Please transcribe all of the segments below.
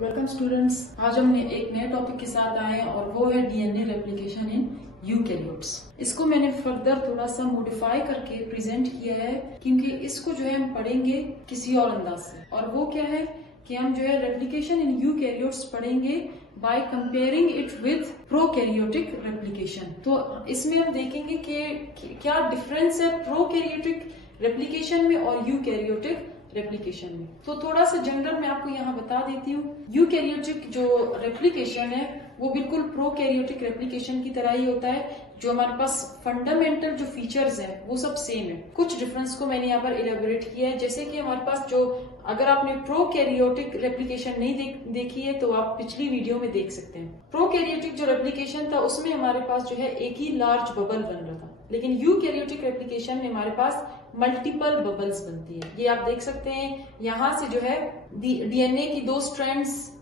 Welcome students. आज हमने एक नए टॉपिक के साथ आए हैं और वो है डीएनए रेप्लिकेशन इन यूकैरियोट्स। इसको मैंने फर्दर थोड़ा सा मॉडिफाई करके प्रेजेंट किया है क्योंकि इसको जो है हम पढ़ेंगे किसी और अंदाज से, और वो क्या है कि हम जो है रेप्लिकेशन इन यूकैरियोट्स पढ़ेंगे by comparing it with prokaryotic replication. तो इसमें हम देखेंगे कि क्या डिफरेंस है प्रोकैरियोटिक रेप्लिकेशन में और यूकैरियोटिक रेप्लिकेशन में। तो थोड़ा सा जनरल मैं आपको यहाँ बता देती हूँ। यूकैरियोटिक जो रेप्लिकेशन है वो बिल्कुल प्रोकैरियोटिक रेप्लिकेशन की तरह ही होता है। जो हमारे पास फंडामेंटल जो फीचर्स हैं वो सब सेम है। कुछ डिफरेंस को मैंने यहाँ पर इलेबोरेट किया है, जैसे कि हमारे पास जो, अगर आपने प्रोकैरियोटिक रेप्लिकेशन नहीं देखी है तो आप पिछली वीडियो में देख सकते हैं। प्रोकैरियोटिक जो रेप्लिकेशन था उसमें हमारे पास जो है एक ही लार्ज बबल बन रहा था, लेकिन यूकैरियोटिक रेप्लिकेशन में हमारे पास मल्टीपल बबल्स बनती है। ये आप देख सकते हैं, यहाँ से जो है डीएनए की दो स्ट्रैंड्स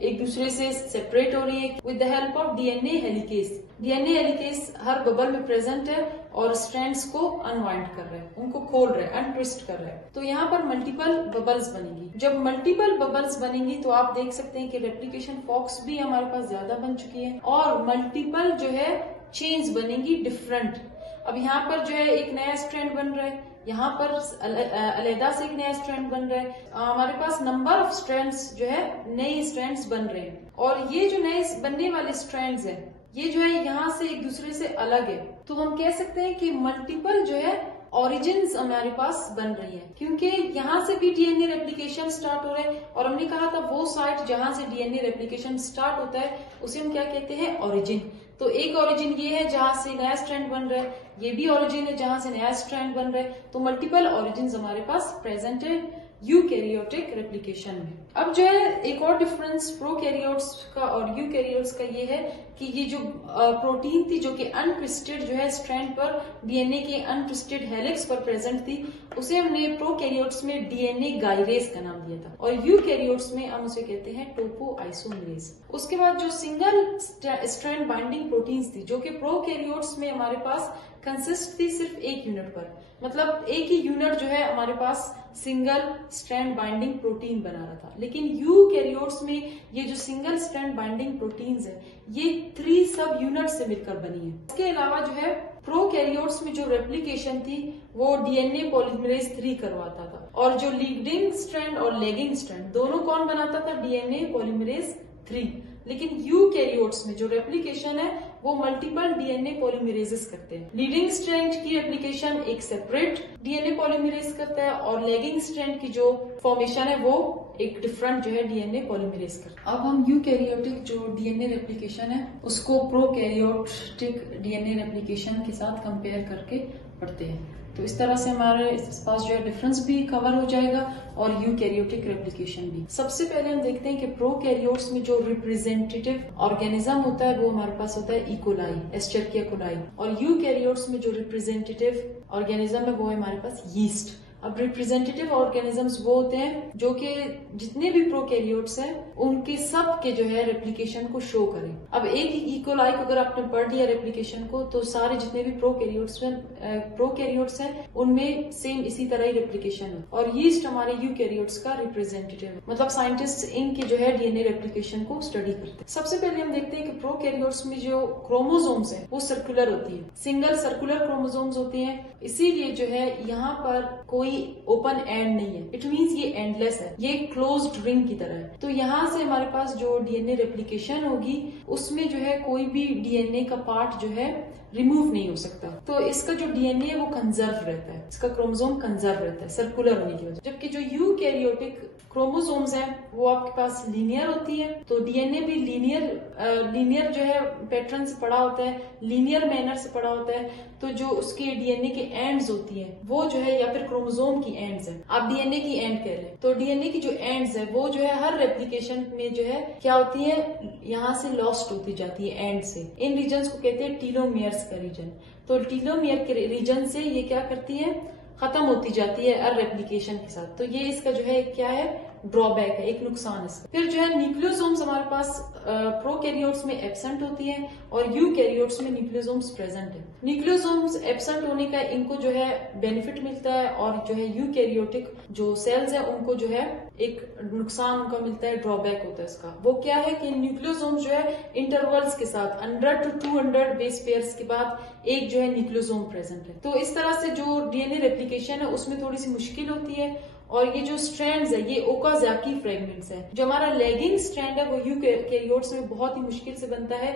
एक दूसरे से सेपरेट हो रही है with the help of DNA helicase. DNA helicase her bubble में प्रेजेंट है और स्ट्रैंड्स को अनवाइंड कर रहे हैं, उनको खोल रहे हैं, अनट्विस्ट कर रहे हैं। तो यहाँ पर मल्टीपल बबल्स बनेंगी। जब मल्टीपल बबल्स बनेंगी तो आप देख सकते हैं कि रेप्लिकेशन फॉक्स भी हमारे पास ज्यादा बन चुकी है और मल्टीपल जो है चेन्स बनेंगी डिफरेंट। अब यहाँ पर जो है एक नया स्ट्रैंड बन रहा है, यहाँ पर अलहदा से एक नया स्ट्रैंड बन रहा है। हमारे पास नंबर ऑफ स्ट्रैंड्स जो है नए स्ट्रैंड्स बन रहे हैं, और ये जो नए बनने वाले स्ट्रैंड्स हैं ये जो है यहाँ से एक दूसरे से अलग है। तो हम कह सकते हैं कि मल्टीपल जो है ऑरिजिन्स हमारे पास बन रही है, क्योंकि यहाँ से भी डीएनए रेप्लिकेशन स्टार्ट हो रहा है। और हमने कहा था वो साइट जहां से डीएनए रेप्लिकेशन स्टार्ट होता है उसे हम क्या कहते हैं, ओरिजिन। तो एक ओरिजिन ये है जहां से नया स्ट्रैंड बन रहा है, ये भी ओरिजिन है जहां से नया स्ट्रैंड बन रहा है। तो मल्टीपल ओरिजिन्स हमारे पास प्रेजेंट है यूकैरियोटिक रेप्लिकेशन में। अब जो है एक और डिफरेंस प्रोकैरियोट्स का और यूकैरियोट्स का ये है कि ये जो प्रोटीन थी जो कि अनट्विस्टेड जो है स्ट्रैंड पर डीएनए के अनट्विस्टेड हेलिक्स पर प्रेजेंट थी, उसे हमने प्रोकैरियोट्स में डीएनए गायरेज का नाम दिया था, और यूकैरियोट्स में हम उसे कहते हैं टोपोआइसोमरेज। उसके बाद जो सिंगल स्ट्रैंड बाइंडिंग प्रोटीन्स थी जो कि प्रोकैरियोट्स में हमारे पास कंसिस्ट थी सिर्फ एक यूनिट पर, मतलब एक ही यूनिट जो है हमारे पास सिंगल स्ट्रैंड बाइंडिंग प्रोटीन बना रहा था। लेकिन यूकैरियोट्स में ये जो सिंगल स्ट्रैंड बाइंडिंग प्रोटीन्स है ये 3 सब यूनिट से मिलकर बनी है। इसके अलावा जो है प्रोकैरियोट्स में जो रेप्लिकेशन थी वो डीएनए पॉलीमरेज 3 करवाता था, और जो लीडिंग स्ट्रैंड और लेगिंग स्ट्रैंड दोनों कौन बनाता था, डीएनए पॉलीमरेज 3। लेकिन यूकैरियोट्स में जो रेप्लिकेशन है वो मल्टीपल डीएनए पॉलीमरेजेस करते हैं। लीडिंग स्ट्रैंड की रेप्लिकेशन एक सेपरेट डीएनए पॉलीमरेज करता है और लेगिंग स्ट्रैंड की जो फॉर्मेशन है वो एक डिफरेंट जो है डीएनए पॉलीमरेज करता है। अब हम यूकैरियोटिक जो डीएनए रेप्लिकेशन है उसको प्रोकैरियोटिक डीएनए रेप्लिकेशन के साथ कंपेयर करके पढ़ते हैं। तो इस तरह से हमारे पास जो है डिफरेंस भी कवर हो जाएगा और यूकैरियोटिक रेप्लिकेशन भी। सबसे पहले हम देखते हैं कि प्रोकैरियोट्स में जो रिप्रेजेंटेटिव ऑर्गेनिज्म होता है वो हमारे पास होता है इकोलाई, एस्चेरिचिया कोलाई, और यूकैरियोट्स में जो रिप्रेजेंटेटिव ऑर्गेनिज्म है वो है हमारे पास यीस्ट। अब रिप्रेजेंटेटिव ऑर्गेनिजम्स वो होते हैं जो कि जितने भी प्रोकैरियोट्स हैं उनके सब के जो है रेप्लिकेशन को शो करें। अब एक इकोलाई को अगर आपने पढ़ लिया रेप्लिकेशन को तो सारे जितने भी प्रोकैरियोट्स हैं उनमें सेम इसी तरह ही रेप्लिकेशन है। और यीस्ट हमारे यूकैरियोट्स का रिप्रेजेंटेटिव है, मतलब साइंटिस्ट इनके जो है डीएनए रेप्लिकेशन को स्टडी करते हैं। सबसे पहले हम देखते हैं कि प्रोकैरियोट्स में जो क्रोमोसोम्स है वो सर्कुलर होती है, सिंगल सर्कुलर क्रोमोसोम्स होती है, इसीलिए जो है यहाँ पर कोई ओपन एंड नहीं है। इट मीन्स ये एंडलेस है, ये क्लोज्ड रिंग की तरह है। तो यहाँ से हमारे पास जो डीएनए रेप्लिकेशन होगी उसमें जो है कोई भी डीएनए का पार्ट जो है रिमूव नहीं हो सकता। तो इसका जो डीएनए है वो कंजर्व रहता है, इसका क्रोमोसोम कंजर्व रहता है सर्कुलर होने की वजह। जबकि जो यूकैरियोटिक क्रोमोसोम्स हैं वो आपके पास लीनियर होती है, तो डीएनए भी लीनियर जो है पैटर्न से पड़ा होता है, लीनियर मैनर से पड़ा होता है। तो जो उसके डीएनए के एंड्स होती है वो जो है, या फिर क्रोमोसोम की एंड्स है, आप डीएनए की एंड कह रहे हैं, तो डीएनए की जो एंड्स है वो जो है हर रेप्लिकेशन में जो है क्या होती है, यहाँ से लॉस्ट होती जाती है एंड से। इन रीजन को कहते हैं टीलोमियर्स का रीजन। तो टीलोमियर के रीजन से ये क्या करती है, खत्म होती जाती है हर रेप्लिकेशन के साथ। तो ये इसका जो है क्या है, ड्रॉबैक है, एक नुकसान इसका। फिर जो है न्यूक्लियोसोम्स हमारे पास प्रोकैरियोट्स में एब्सेंट होती है और यूकैरियोट्स में न्यूक्लियोसोम्स प्रेजेंट है। न्यूक्लियोसोम्स एब्सेंट होने का इनको जो है बेनिफिट मिलता है और जो है यूकैरियोटिक जो सेल्स है उनको जो है एक नुकसान उनका मिलता है, ड्रॉबैक होता है इसका। वो क्या है कि न्यूक्लियोसोम्स जो है इंटरवल्स के साथ 100 to 200 बेस पेयर्स के बाद एक जो है न्यूक्लियोसोम प्रेजेंट है। तो इस तरह से जो डीएनए रेप्लिकेशन है उसमें थोड़ी सी मुश्किल होती है। और ये जो स्ट्रैंड्स है ये ओकाजाकी फ्रेगमेंट्स है। जो हमारा लैगिंग स्ट्रैंड है वो यूकैरियोट्स में बहुत ही मुश्किल से बनता है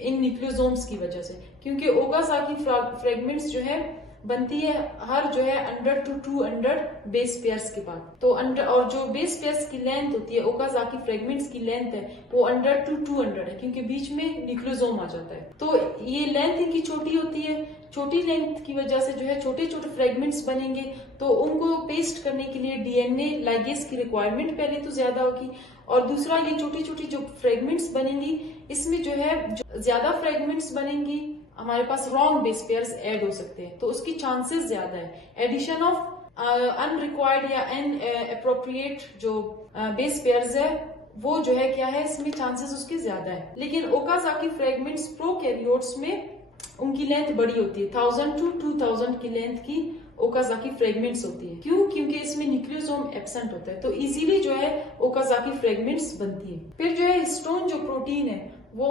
इन न्यूक्लियोसोम्स की वजह से, क्योंकि ओकाजाकी फ्रेगमेंट्स जो है बनती है हर जो है 100 to 200 बेस पेयर्स के बाद। तो और जो बेस पेयर्स की लेंथ होती है ओकाजाकी फ्रेगमेंट्स की लेंथ है वो 100 to 200 है, क्योंकि बीच में न्यूक्लियोसोम आ जाता है। तो ये लेंथ इनकी छोटी होती है। छोटी लेंथ की वजह से जो है छोटे छोटे फ्रेगमेंट्स बनेंगे, तो उनको पेस्ट करने के लिए डीएनए लाइगेज की रिक्वायरमेंट पहले तो ज्यादा होगी, और दूसरा ये छोटी छोटी जो फ्रेगमेंट्स बनेंगी इसमें जो है ज्यादा फ्रेगमेंट्स बनेंगी, हमारे पास रॉन्ग बेस पेयर्स ऐड हो सकते हैं, तो उसकी चांसेस ज्यादा है। एडिशन ऑफ अनरिक्वायर्ड या अनअप्रोप्रिएट जो बेस पेयर्स है वो जो है क्या है, इसमें चांसेस उसके ज्यादा है। लेकिन ओकाजाकी फ्रेगमेंट्स प्रोकैरियोट्स में उनकी लेंथ बड़ी होती है, 1000 to 2000 की लेंथ की ओकाजाकी फ्रेगमेंट्स होती है। क्यों? क्योंकि इसमें न्यूक्लियोसोम एब्सेंट होता है, तो इजीली जो है ओकाजाकी फ्रेगमेंट्स बनती है। फिर जो है हिस्टोन जो प्रोटीन है वो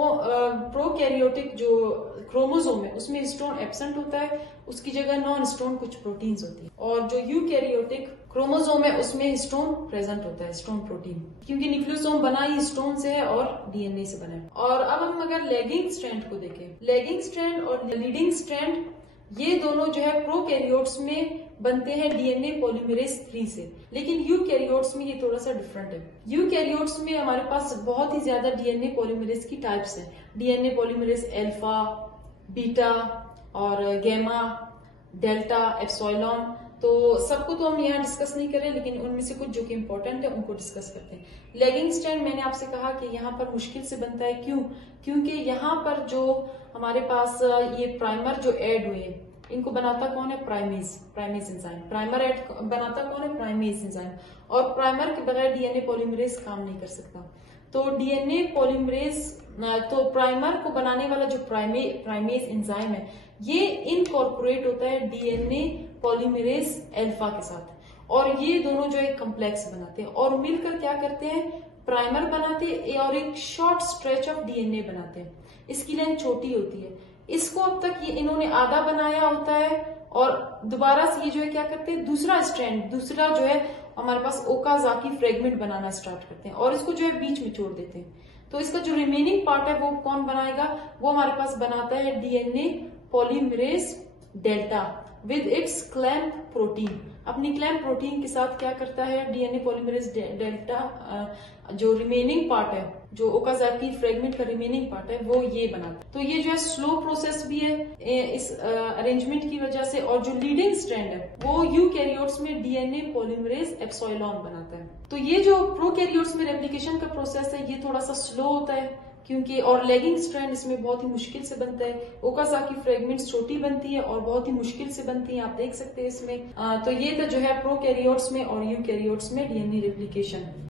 प्रोकैरियोटिक जो क्रोमोसोम है उसमें हिस्टोन एब्सेंट होता है, उसकी जगह नॉन हिस्टोन कुछ प्रोटीन्स होती है। और जो यूकैरियोटिक क्रोमोसोम है उसमें हिस्टोन प्रेजेंट होता है, हिस्टोन प्रोटीन, क्योंकि न्यूक्लियोसोम बना ही हिस्टोन से है और डीएनए से बना है। और अब हम अगर लैगिंग स्ट्रैंड को देखें, लैगिंग स्ट्रैंड और लीडिंग स्ट्रैंड ये दोनों जो है प्रोकैरियोट्स में बनते हैं डीएनए पॉलीमरेज 3 से, लेकिन यूकैरियोट्स में ये थोड़ा सा डिफरेंट है। यूकैरियोट्स में हमारे पास बहुत ही ज्यादा डीएनए पॉलीमरेज की टाइप्स है, डीएनए पॉलीमरेज अल्फा, बीटा और गैमा, डेल्टा, एप्सिलॉन। तो सबको तो हम यहाँ डिस्कस नहीं करें, लेकिन उनमें से कुछ जो कि इंपॉर्टेंट है उनको डिस्कस करते हैं। लैगिंग स्ट्रैंड मैंने आपसे कहा कि यहाँ पर मुश्किल से बनता है। क्यों? क्योंकि यहाँ पर जो हमारे पास ये प्राइमर जो ऐड हुए हैं इनको बनाता कौन है? Primase enzyme. प्राइमर ऐड बनाता कौन है? Primase enzyme. और प्राइमर के बगैर डीएनए पॉलीमरेज काम नहीं कर सकता। तो डीएनए पॉलीमरेज, तो प्राइमर को बनाने वाला जो प्राइमेज एंजाइम है ये इनकॉर्पोरेट होता है डीएनए पॉलीमरेज अल्फा के साथ, और ये दोनों जो एक कम्प्लेक्स बनाते हैं और मिलकर क्या करते हैं? प्राइमर बनाते हैं और एक शॉर्ट स्ट्रेच ऑफ डीएनए बनाते हैं। इसकी लेंथ छोटी होती है। इसको अब तक ये इन्होंने आधा बनाया होता है और दोबारा से ये जो है क्या करते हैं? दूसरा स्ट्रैंड, दूसरा जो है हमारे पास ओकाजाकी फ्रेगमेंट बनाना स्टार्ट करते हैं और इसको जो है बीच में छोड़ देते हैं। तो इसका जो रिमेनिंग पार्ट है वो कौन बनाएगा? वो हमारे पास बनाता है DNA polymerase delta with its clamp protein. अपनी क्लैंप प्रोटीन के साथ क्या करता है डीएनए पॉलीमरेज डेल्टा? जो रिमेनिंग पार्ट है, जो ओकाजाकी फ्रेगमेंट का रिमेनिंग पार्ट है वो ये बनाता है। तो ये जो है स्लो प्रोसेस भी है इस अरेंजमेंट की वजह से। और जो लीडिंग स्ट्रैंड है वो यूकैरियोट्स में डीएनए पॉलीमरेज एप्सिलॉन बनाता है। तो ये जो प्रोकैरियोट्स में रेप्लिकेशन का प्रोसेस है ये थोड़ा सा स्लो होता है, क्योंकि और लैगिंग स्ट्रैंड इसमें बहुत ही मुश्किल से बनता है। ओकाजाकी फ्रेगमेंट्स छोटी बनती है और बहुत ही मुश्किल से बनती है, आप देख सकते हैं इसमें। तो ये तो जो है प्रोकैरियोट्स में और यूकैरियोट्स में डीएनए रेप्लिकेशन।